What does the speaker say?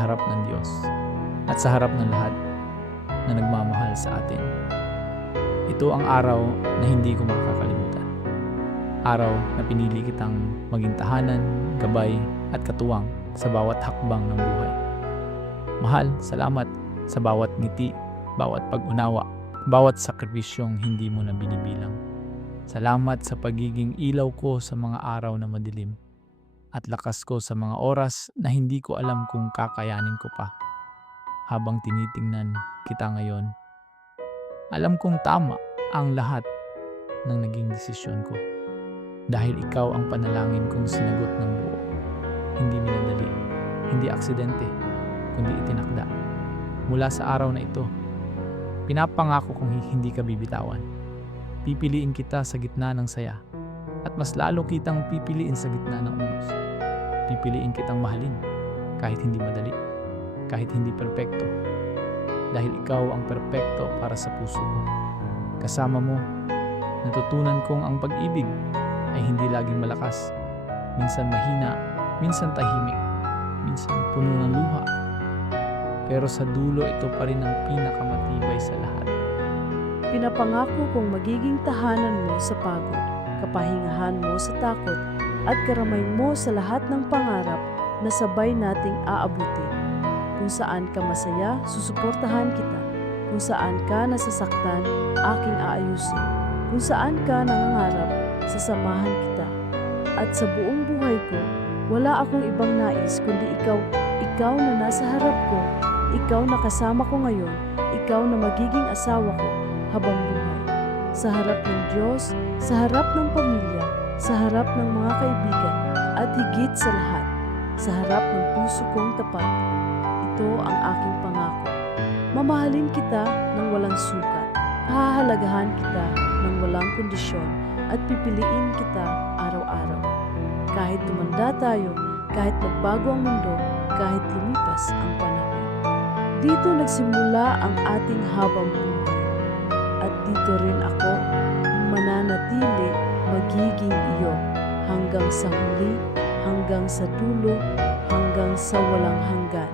sa harap ng Diyos at sa harap ng lahat na nagmamahal sa atin. Ito ang araw na hindi ko makakalimutan. Araw na pinili kitang maging tahanan, gabay at katuwang sa bawat hakbang ng buhay. Mahal, salamat sa bawat ngiti, bawat pag-unawa, bawat sakripisyong hindi mo na binibilang. Salamat sa pagiging ilaw ko sa mga araw na madilim at lakas ko sa mga oras na hindi ko alam kung kakayanin ko pa. Habang tinitingnan kita ngayon, alam kong tama ang lahat ng naging desisyon ko. Dahil ikaw ang panalangin kong sinagot ng buo. Hindi minadali, hindi aksidente, kundi itinakda. Mula sa araw na ito, pinapangako kong hindi ka bibitawan. Pipiliin kita sa gitna ng saya at mas lalo kitang pipiliin sa gitna ng unos. Pipiliin kitang mahalin kahit hindi madali, kahit hindi perpekto. Dahil ikaw ang perpekto para sa puso ko. Kasama mo, natutunan kong ang pag-ibig ay hindi laging malakas. Minsan mahina, minsan tahimik, minsan puno ng luha. Pero sa dulo ito pa rin ang pinakamatibay sa lahat. Pinapangako kong magiging tahanan mo sa pagod, kapahingahan mo sa takot, at karamay mo sa lahat ng pangarap na sabay nating aabutin. Kung saan ka masaya, susuportahan kita. Kung saan ka nasasaktan, aking aayusin. Kung saan ka nangangarap, sasamahan kita. At sa buong buhay ko, wala akong ibang nais kundi ikaw na nasa harap ko, ikaw na kasama ko ngayon, ikaw na magiging asawa ko habang buhay. Sa harap ng Diyos, sa harap ng pamilya, sa harap ng mga kaibigan, at higit sa lahat, sa harap ng puso kong tapat. Ito ang aking pangako. Mamahalin kita ng walang sukat, hahalagahan kita ng walang kondisyon, at pipiliin kita araw-araw. Kahit tumanda tayo, kahit magbago ang mundo, kahit lumipas ang panahon. Dito nagsimula ang ating habang buhay. At dito rin ako mananatili, magiging iyo hanggang sa huli, hanggang sa dulo, hanggang sa walang hanggan.